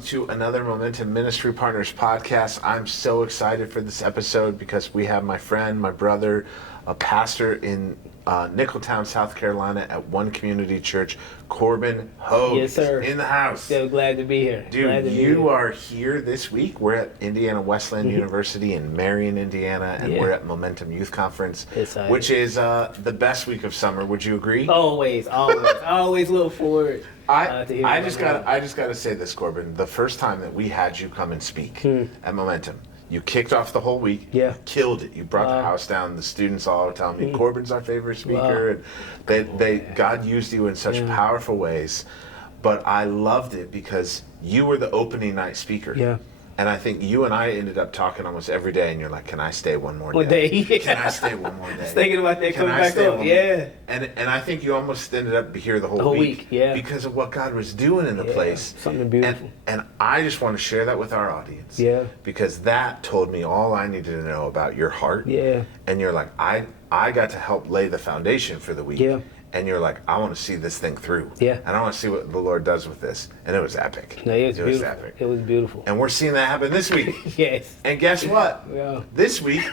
welcome to another Momentum Ministry Partners podcast. I'm so excited for this episode because we have my friend, my brother, a pastor in Nicholtown, South Carolina at One Community Church, Corbin Hogue. Yes, sir. In the house. So glad to be here. Dude, you are here this week. We're at Indiana Wesleyan University in Marion, Indiana, and we're at Momentum Youth Conference, which is the best week of summer. Would you agree? Always. Always look forward. I just gotta say this, Corbin. The first time that we had you come and speak at Momentum, you kicked off the whole week. Yeah. Killed it. You brought the house down. The students all were telling me Corbin's our favorite speaker. And God used you in such powerful ways. But I loved it because you were the opening night speaker. Yeah. And I think you and I ended up talking almost every day, and you're like, "Can I stay one more day? Yeah. Can I stay one more day?" I was thinking about that coming back up. Yeah. And I think you almost ended up here the whole week. Yeah. Because of what God was doing in the place. Something beautiful. And I just want to share that with our audience. Yeah. Because that told me all I needed to know about your heart. Yeah. And you're like, I got to help lay the foundation for the week. Yeah. And you're like, I want to see this thing through. Yeah. And I want to see what the Lord does with this. And it was epic. No, it was epic. It was beautiful. And we're seeing that happen this week. Yes. And guess what? Yeah. This week,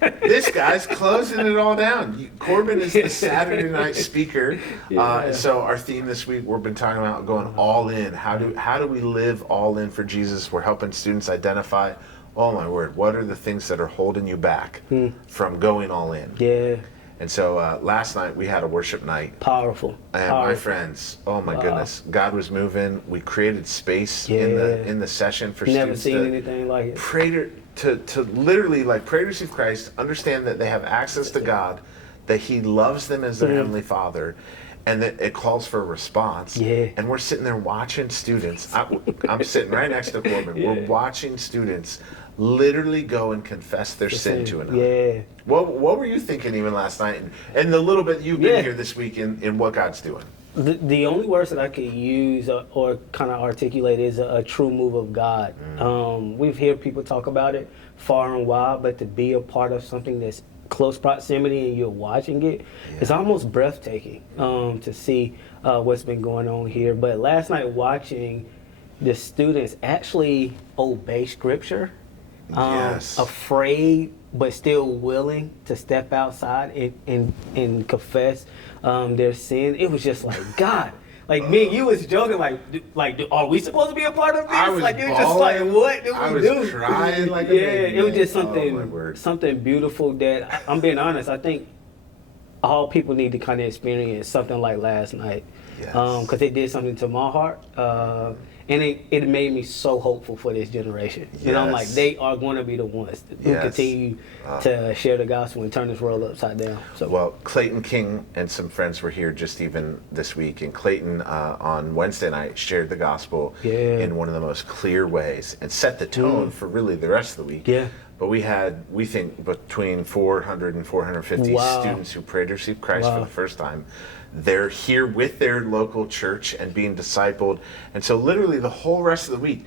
this guy's closing it all down. Corbin is the Saturday night speaker. So our theme this week, we've been talking about going all in. How do we live all in for Jesus? We're helping students identify, oh my word, what are the things that are holding you back from going all in? Yeah. And so last night we had a worship night. Powerful. And my friends, oh my goodness, God was moving. We created space in the session for Never students. Never seen anything like it. Pray to literally, like, pray to receive Christ, understand that they have access to God, that He loves them as their Heavenly Father, and that it calls for a response. Yeah. And we're sitting there watching students. I'm sitting right next to Corbin. Yeah. We're watching students literally go and confess their sin to another. Yeah. What were you thinking even last night, and the little bit you've been here this week in what God's doing? The only words that I could use or kind of articulate is a true move of God. We've heard people talk about it far and wide, but to be a part of something that's close proximity and you're watching it, it's almost breathtaking to see what's been going on here. But last night watching the students actually obey Scripture, afraid but still willing to step outside and confess their sin. It was just like, God, like me and you was joking, like, are we supposed to be a part of this? I was like, it was just like, what do we do? I was crying like a baby. It was just something beautiful that, I'm being honest, I think all people need to kind of experience something like last night. Because it did something to my heart. And it made me so hopeful for this generation. And I'm like, they are going to be the ones who continue to share the gospel and turn this world upside down. So, well, Clayton King and some friends were here just even this week, and Clayton on Wednesday night shared the gospel in one of the most clear ways and set the tone for really the rest of the week. Yeah. But we think between 400 and 450 students who prayed to receive Christ for the first time. They're here with their local church and being discipled. And so literally the whole rest of the week,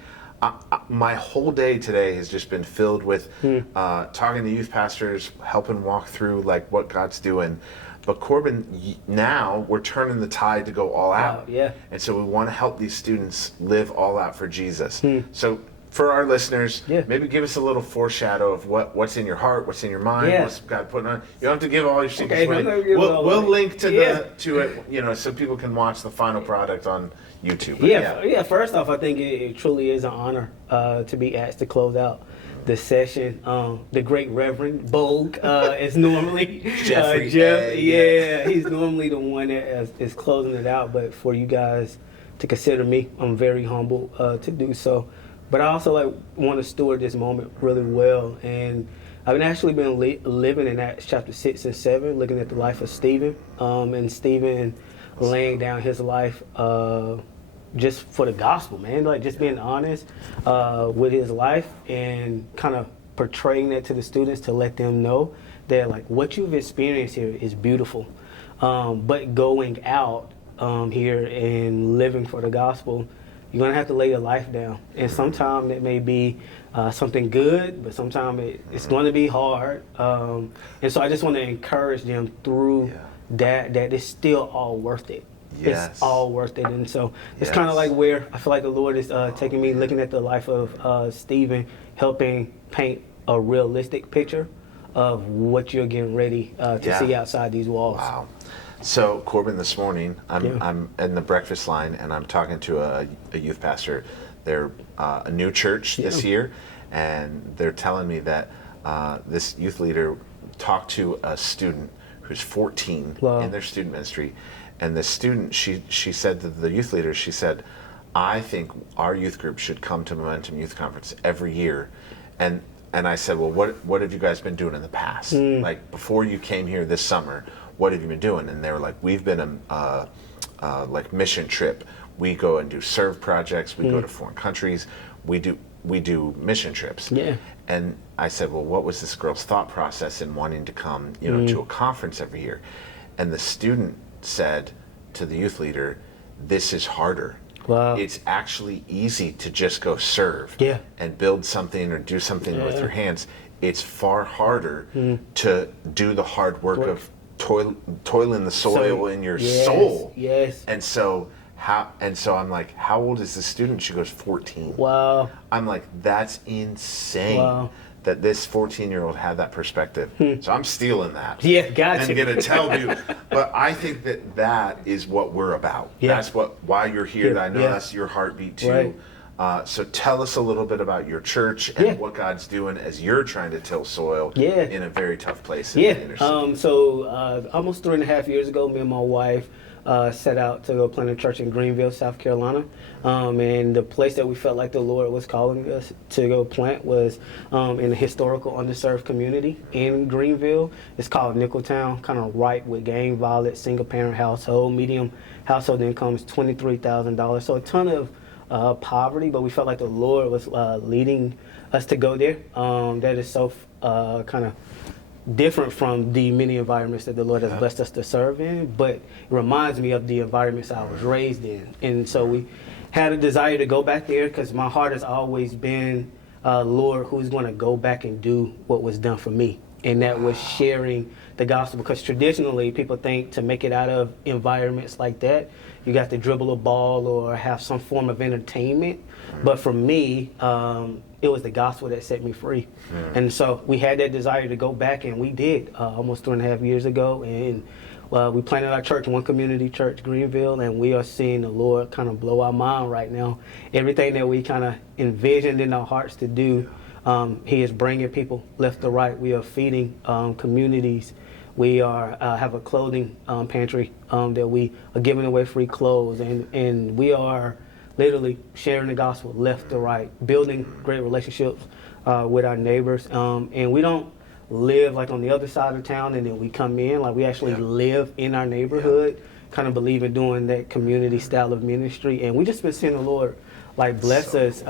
my whole day today has just been filled with talking to youth pastors, helping walk through like what God's doing. But Corbin, now we're turning the tide to go all out. And so we want to help these students live all out for Jesus. So for our listeners, maybe give us a little foreshadow of what's in your heart, what's in your mind, what's God putting on. You don't have to give all your secrets away. We'll link to it, so people can watch the final product on YouTube. But first off, I think it truly is an honor to be asked to close out the session. The great Reverend Bogue is normally Jeffrey. He's normally the one that is closing it out. But for you guys to consider me, I'm very humble to do so. But I also want to steward this moment really well. And I've actually been living in Acts chapter 6 and 7, looking at the life of Stephen. And Stephen laying down his life just for the gospel, man. Like, just being honest with his life and kind of portraying that to the students to let them know that, like, what you've experienced here is beautiful. But going out here and living for the gospel, you're going to have to lay your life down. And sometimes it may be something good, but sometimes it's going to be hard. And so I just want to encourage them through that it's still all worth it. Yes. it's all worth it. And so it's Yes. kind of like where I feel like the Lord is taking me, looking at the life of Stephen, helping paint a realistic picture of what you're getting ready to see outside these walls. Wow. So Corbin, this morning I'm in the breakfast line and I'm talking to a youth pastor. They're a new church this year, and they're telling me that this youth leader talked to a student who's 14 in their student ministry, and the student, she said to the youth leader, she said, I think our youth group should come to Momentum Youth Conference every year. And I said, well, what have you guys been doing in the past? Like before you came here this summer, what have you been doing? And they were like, we've been like mission trip. We go and do serve projects. We go to foreign countries. We do mission trips. Yeah. And I said, well, what was this girl's thought process in wanting to come, to a conference every year? And the student said to the youth leader, this is harder. Wow. It's actually easy to just go serve and build something or do something with your hands. It's far harder to do the hard work of toiling the soil in your soul. Yes. And so I'm like, how old is the student? She goes, 14. Wow. I'm like, that's insane that this 14-year-old had that perspective. So I'm stealing that. Yeah, gotcha. And gonna tell you, but I think that is what we're about. Yeah. That's why you're here. I know that's your heartbeat too. Right. So tell us a little bit about your church and what God's doing as you're trying to till soil in a very tough place in the inner city. So almost 3.5 years ago, me and my wife set out to go plant a church in Greenville, South Carolina. And the place that we felt like the Lord was calling us to go plant was in a historical underserved community in Greenville. It's called Nickeltown, kind of ripe with gang violence, single parent household, medium household income is $23,000. So a ton of poverty, but we felt like the Lord was leading us to go there. That is so kind of different from the many environments that the Lord has blessed us to serve in, but it reminds me of the environments I was raised in. And so we had a desire to go back there because my heart has always been, Lord, who's going to go back and do what was done for me? And that was sharing the gospel, because traditionally people think to make it out of environments like that, you got to dribble a ball or have some form of entertainment. But for me, it was the gospel that set me free. And so we had that desire to go back, and we did almost 3.5 years ago. And we planted our church, one community church, Greenville, and we are seeing the Lord kind of blow our mind right now. Everything that we kind of envisioned in our hearts to do, He is bringing people left to right. We are feeding communities. We are have a clothing pantry that we are giving away free clothes, and we are literally sharing the gospel left to right, building great relationships with our neighbors. And we don't live like on the other side of town and then we come in. Like we actually live in our neighborhood, kind of believe in doing that community style of ministry. And we just been seeing the Lord like bless us.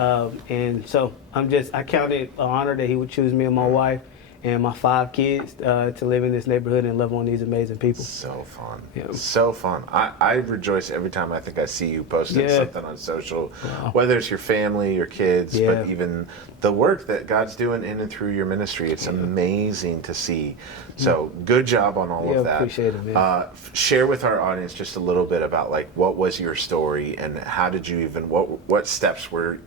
And so I count it an honor that He would choose me and my wife and my 5 kids to live in this neighborhood and love on these amazing people. So fun. Yeah. So fun. I rejoice every time I think I see you posting something on social, whether it's your family, your kids, but even the work that God's doing in and through your ministry. It's amazing to see. So good job on all of that. Appreciate it, man. Share with our audience just a little bit about like what was your story and how did you even, what steps were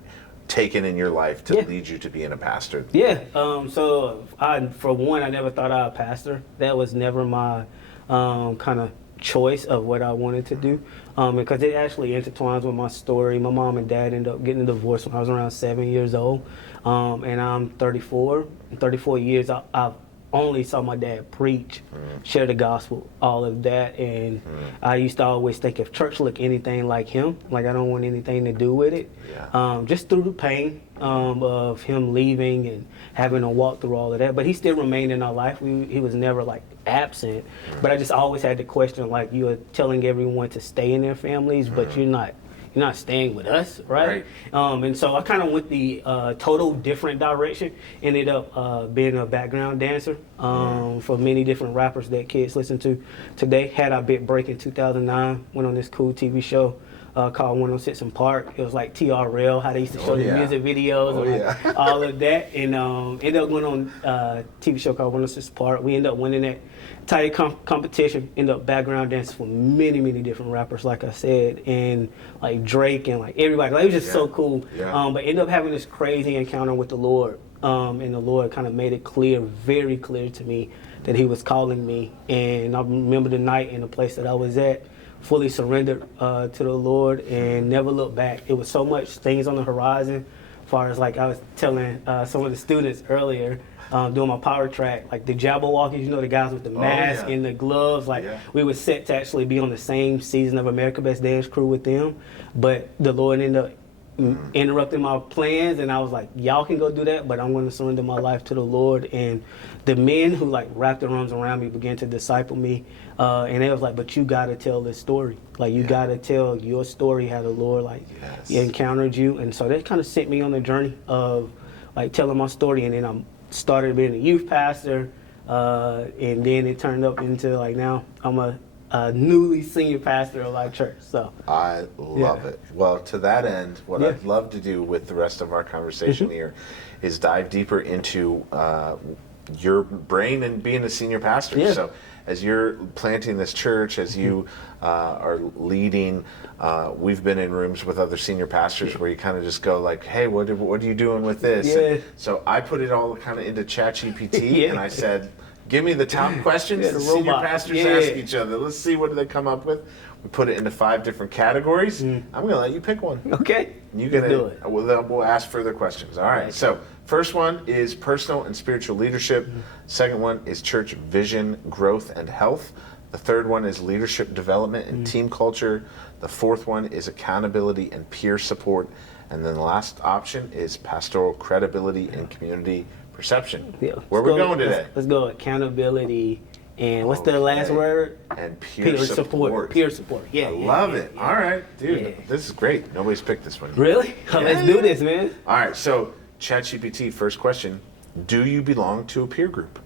taken in your life to lead you to being a pastor? So for one, I never thought I'd pastor. That was never my kind of choice of what I wanted to do, because it actually intertwines with my story. My mom and dad ended up getting a divorce when I was around 7 years old, and I'm 34. In 34 years, I've only saw my dad preach, share the gospel, all of that. And I used to always think if church looked anything like him, like I don't want anything to do with it. Just through the pain of him leaving and having to walk through all of that. But he still remained in our life. He was never like absent. But I just always had the question, like, you are telling everyone to stay in their families, but you're not staying with us, right? And so I kind of went the total different direction. Ended up being a background dancer for many different rappers that kids listen to today. Had our big break in 2009. Went on this cool TV show called 106 in Park. It was like TRL, how they used to show the yeah. music videos Oh, and yeah. all of that. And ended up going on a TV show called 106 in Park. We ended up winning that tight competition. Ended up background dancing for many, many different rappers, like I said, and like Drake and like everybody. Like, it was just so cool. Yeah. But ended up having this crazy encounter with the Lord. And the Lord kind of made it clear, very clear to me that he was calling me. And I remember the night and the place that I was at, fully surrendered to the Lord and never looked back. It was so much things on the horizon, as far as like I was telling some of the students earlier, doing my power track, like the Jabberwockies, you know, the guys with the mask and the gloves, like we were set to actually be on the same season of America's Best Dance Crew with them. But the Lord ended up interrupting my plans, and I was like, y'all can go do that, but I'm going to surrender my life to the Lord. And the men who like wrapped their arms around me began to disciple me, and they was like, but you got to tell this story, like you got to tell your story, how the Lord like encountered you. And so that kind of sent me on the journey of like telling my story. And then I started being a youth pastor, and then it turned up into like now I'm a newly senior pastor of our church. So I love it. Well, to that end, what I'd love to do with the rest of our conversation here is dive deeper into your brain and being a senior pastor. So as you're planting this church, as you are leading, we've been in rooms with other senior pastors where you kind of just go like, hey, what are you doing with this? And so I put it all kind of into ChatGPT and I said, give me the top questions the senior pastors ask each other. Let's see what do they come up with. We put it into 5 different categories. I'm going to let you pick one. Okay. You can do it. We'll ask further questions. All right. So first one is personal and spiritual leadership. Second one is church vision, growth, and health. The third one is leadership development and team culture. The fourth one is accountability and peer support. And then the last option is pastoral credibility and community perception. Where we going today? Let's go accountability and what's the last word? And peer support. Peer support. Yeah. I love it. All right, dude. This is great. Nobody's picked this one. Really? Let's do this, man. All right. So, ChatGPT, first question: do you belong to a peer group?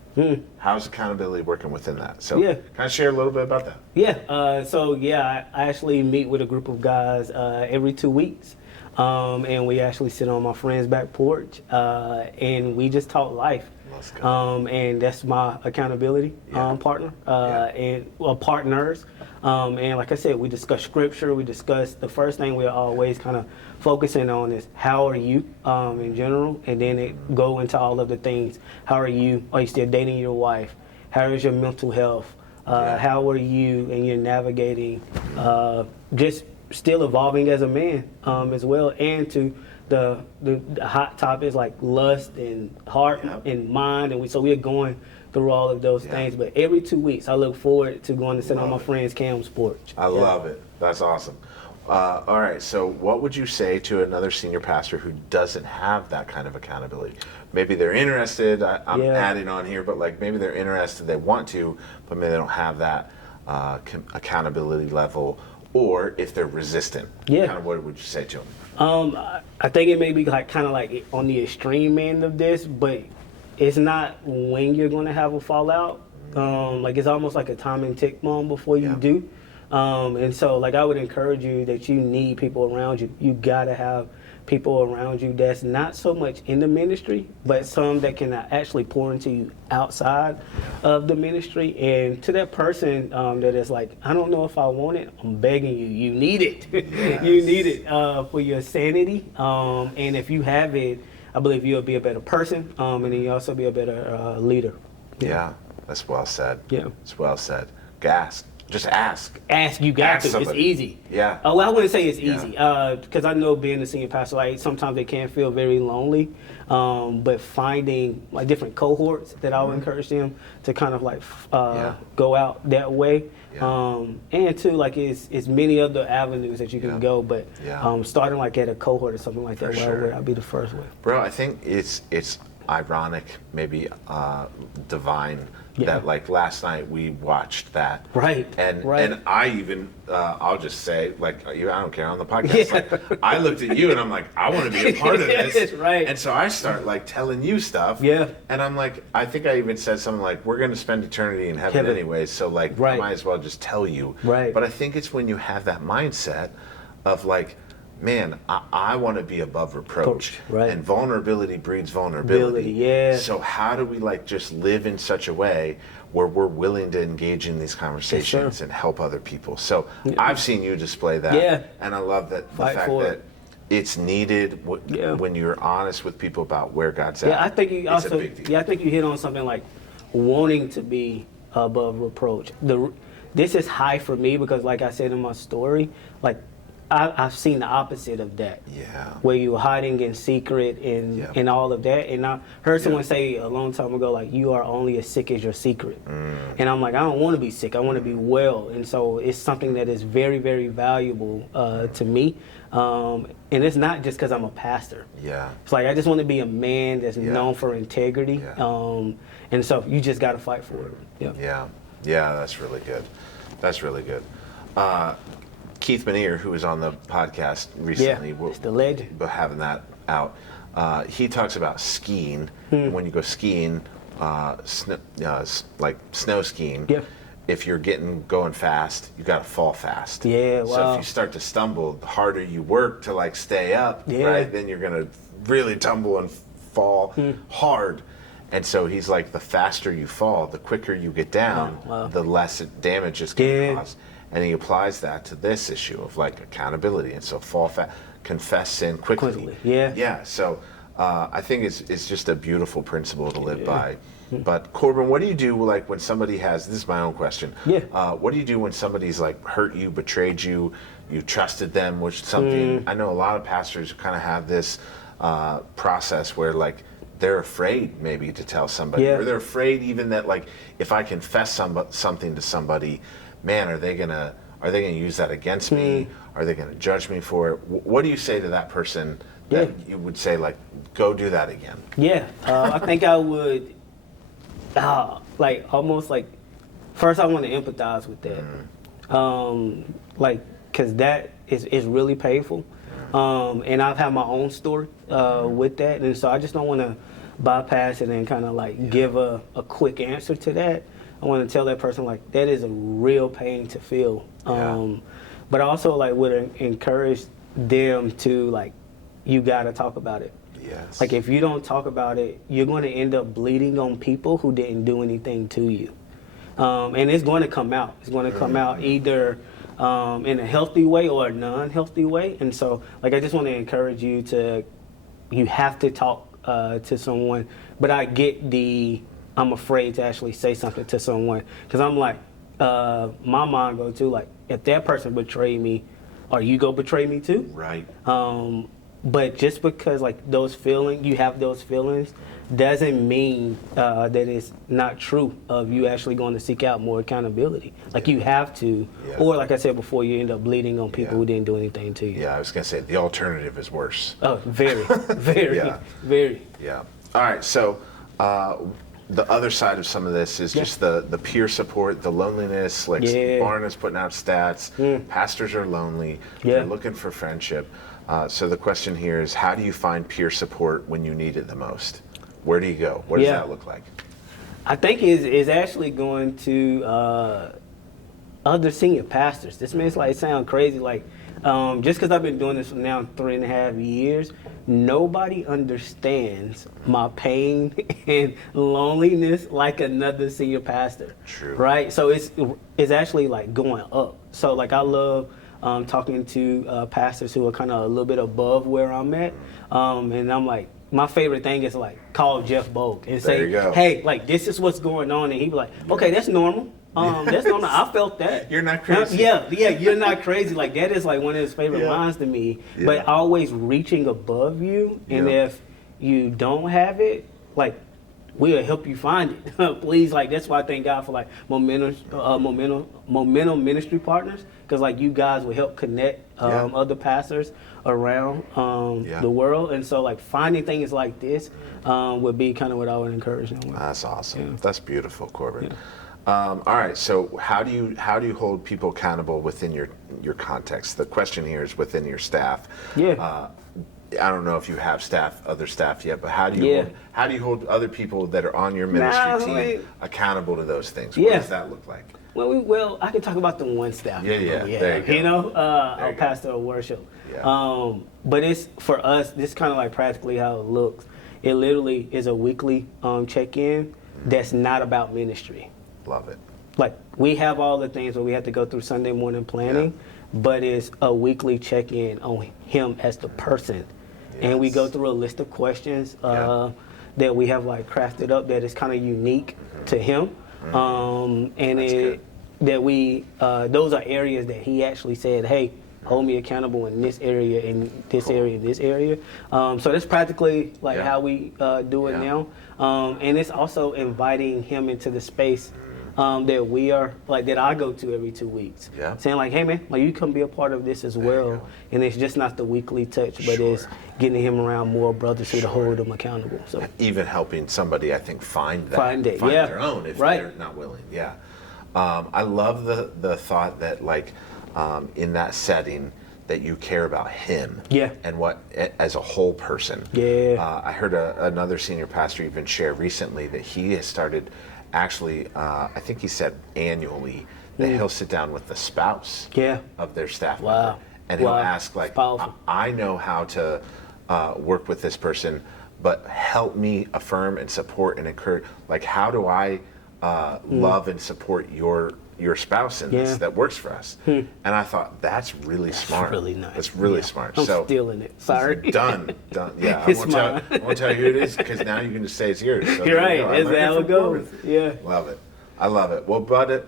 How's accountability working within that? So, can I share a little bit about that? Yeah. I actually meet with a group of guys every 2 weeks. And we actually sit on my friend's back porch, and we just talk life. And that's my accountability partner, and partners. And like I said, we discuss scripture. We discuss the first thing we're always kind of focusing on is how are you in general, and then it go into all of the things. How are you? Are you still dating your wife? How is your mental health? How are you and you're navigating just still evolving as a man as well, and to the hot topics like lust and heart and mind, and so we're going through all of those things. But every 2 weeks, I look forward to going to sit on my friend's Cam's porch. I love it. That's awesome. All right, so what would you say to another senior pastor who doesn't have that kind of accountability? Maybe they're interested, I'm adding on here, but like maybe they're interested, they want to, but maybe they don't have that accountability level. Or if they're resistant, kind of what would you say to them? I think it may be like kind of like on the extreme end of this, but it's not when you're going to have a fallout. Like it's almost like a time and tick bomb before you do. And so like I would encourage you that you need people around you. You got to have people around you that's not so much in the ministry, but some that can actually pour into you outside of the ministry. And to that person that is like, I don't know if I want it, I'm begging you, you need it. You need it for your sanity. And if you have it, I believe you'll be a better person, and then you'll also be a better leader. Yeah, that's well said. Yeah. It's well said. Gas. Just ask. Ask, you got Ask to. somebody. It's easy. Yeah. Well, I wouldn't say it's easy because I know being a senior pastor, like sometimes they can feel very lonely. But finding like different cohorts that I would encourage them to kind of like go out that way. And too, like it's many other avenues that you can go, but starting like at a cohort or something like that, where I'd be the first one. Bro, I think it's ironic, maybe divine. That like last night we watched that, and I even I'll just say like I don't care on the podcast. Like, I looked at you and I'm like I want to be a part of this, and so I start like telling you stuff, and I'm like I think I even said something like we're going to spend eternity in heaven anyways, so like I might as well just tell you, but I think it's when you have that mindset of like, man, I want to be above reproach, right. and vulnerability breeds vulnerability. Yeah. So how do we like just live in such a way where we're willing to engage in these conversations and help other people? So I've seen you display that, and I love that the fact that it's needed when you're honest with people about where God's at. Yeah, I think you it's a big deal. I think you hit on something like wanting to be above reproach. This is high for me because, like I said in my story, like I've seen the opposite of that. Yeah. Where you're hiding in secret and all of that. And I heard someone say a long time ago, like, you are only as sick as your secret. And I'm like, I don't want to be sick. I want to be well. And so it's something that is very, very valuable to me. And it's not just because I'm a pastor. Yeah. It's like I just want to be a man that's known for integrity. And so you just got to fight for it. Yeah. Yeah, that's really good. That's really good. Keith Manier, who was on the podcast recently, it's the legend. But having that out, he talks about skiing. When you go skiing, like snow skiing, if you're going fast, you got to fall fast. Yeah, wow. So if you start to stumble, the harder you work to like stay up, right? Then you're gonna really tumble and fall hard. And so he's like, the faster you fall, the quicker you get down, the less damage is going to cause. And he applies that to this issue of like accountability. And so fall fast, confess sin quickly. Yeah. So I think it's just a beautiful principle to live by. But Corbin, what do you do like when somebody has, this is my own question. What do you do when somebody's like hurt you, betrayed you, you trusted them with something? I know a lot of pastors kind of have this process where like they're afraid maybe to tell somebody, or they're afraid even that like if I confess something to somebody, man, are they gonna use that against me? Are they gonna judge me for it? What do you say to that person that you would say like, go do that again? I think I would, like almost like, first I want to empathize with that, like because that is really painful, and I've had my own story with that, and so I just don't want to bypass it and kind of like give a quick answer to that. I want to tell that person like that is a real pain to feel, but also like would encourage them to like, you got to talk about it. Yes. Like if you don't talk about it, you're going to end up bleeding on people who didn't do anything to you, and it's going to come out. It's going to come out either in a healthy way or a non-healthy way. And so like I just want to encourage you have to talk to someone. But I get I'm afraid to actually say something to someone because I'm like, my mind go to like, if that person betrayed me, are you gonna betray me too? Right. But just because like you have those feelings, doesn't mean that it's not true of you actually going to seek out more accountability. Like you have to, or like I said before, you end up bleeding on people who didn't do anything to you. Yeah, I was gonna say the alternative is worse. Oh, very, very. Yeah. All right. So the other side of some of this is just the peer support, the loneliness. Like Barna's putting out stats. Pastors are lonely. They're looking for friendship. So the question here is, how do you find peer support when you need it the most? Where do you go? What does that look like? I think it's actually going to other senior pastors. This makes like sound crazy. Like just because I've been doing this for now 3.5 years, nobody understands my pain and loneliness like another senior pastor. True. Right? So it's actually like going up. So like I love talking to pastors who are kind of a little bit above where I'm at, and I'm like, my favorite thing is like call Jeff Bogue and say, hey, like this is what's going on, and he'd be like, okay, that's normal. That's normal. I felt that. You're not crazy. Yeah, you're not crazy. Like that is like one of his favorite lines to me. But always reaching above you, and if you don't have it, like we'll help you find it. Please, like that's why I thank God for like momentum ministry partners, because like you guys will help connect other pastors around the world, and so like finding things like this would be kind of what I would encourage them with. That's awesome. That's beautiful, Corbin. All right, so how do you hold people accountable within your context? The question here is within your staff. I don't know if you have other staff yet, but how do you hold other people that are on your ministry team accountable to those things? What does that look like? Well, I can talk about the one staff. Yeah. There you go. Our pastor of worship. Yeah. But it's for us. This is kind of like practically how it looks. It literally is a weekly check-in that's not about ministry. Love it. Like we have all the things where we have to go through Sunday morning planning, but it's a weekly check-in on him as the person, and we go through a list of questions that we have like crafted up that is kind of unique to him, those are areas that he actually said, hey, hold me accountable in this area, in this area, in this area. So that's practically like how we do it now. And it's also inviting him into the space that we are, like that I go to every 2 weeks. Yeah. Saying like, hey man, like you can be a part of this as well. And it's just not the weekly touch, but it's getting him around more brothers who to hold them accountable. So even helping somebody, I think, find it, their own if they're not willing. Yeah. I love the thought that like in that setting that you care about him and what as a whole person. I heard another senior pastor even share recently that he has started actually, I think he said annually, that he'll sit down with the spouse of their staff member and he'll ask like, I know how to work with this person, but help me affirm and support and encourage, like how do I love and support your spouse in this that works for us? And I thought that's really smart. Really nice. It's really smart. I'm stealing it. Sorry. Done. Yeah. I won't tell you who it is because now you can just say it's yours. So you're right. That's how it goes. Yeah. Love it. I love it. Well, brother,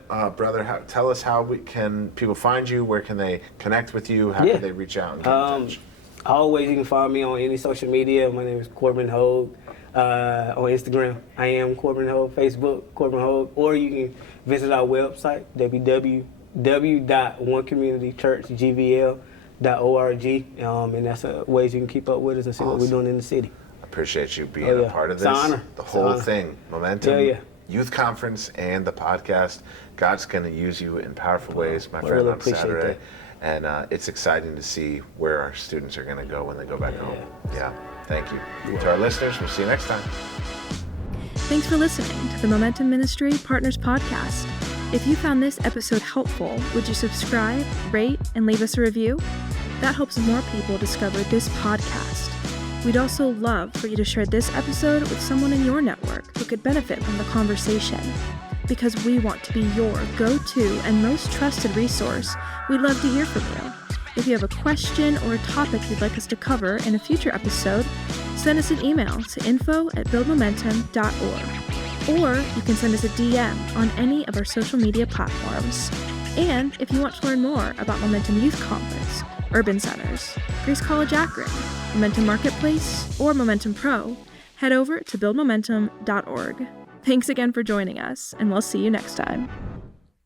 tell us how can people find you? Where can they connect with you? How can they reach out and get in touch? Always, you can find me on any social media. My name is Corbin Hogue. On Instagram, I am Corbin Hogue. Facebook, Corbin Hogue. Or you can visit our website, www.onecommunitychurchgvl.org. And that's ways you can keep up with us and see what we're doing in the city. Appreciate you being a part of this. It's an honor. The whole thing. Momentum, Youth Conference, and the podcast. God's going to use you in powerful ways, my friend, on Saturday. And it's exciting to see where our students are going to go when they go back home. Yeah. Thank you. To our listeners, we'll see you next time. Thanks for listening to the Momentum Ministry Partners Podcast. If you found this episode helpful, would you subscribe, rate, and leave us a review? That helps more people discover this podcast. We'd also love for you to share this episode with someone in your network who could benefit from the conversation. Because we want to be your go-to and most trusted resource, we'd love to hear from you. If you have a question or a topic you'd like us to cover in a future episode, send us an email to info@buildmomentum.org. Or you can send us a DM on any of our social media platforms. And if you want to learn more about Momentum Youth Conference, Urban Centers, Grace College Akron, Momentum Marketplace, or Momentum Pro, head over to buildmomentum.org. Thanks again for joining us, and we'll see you next time.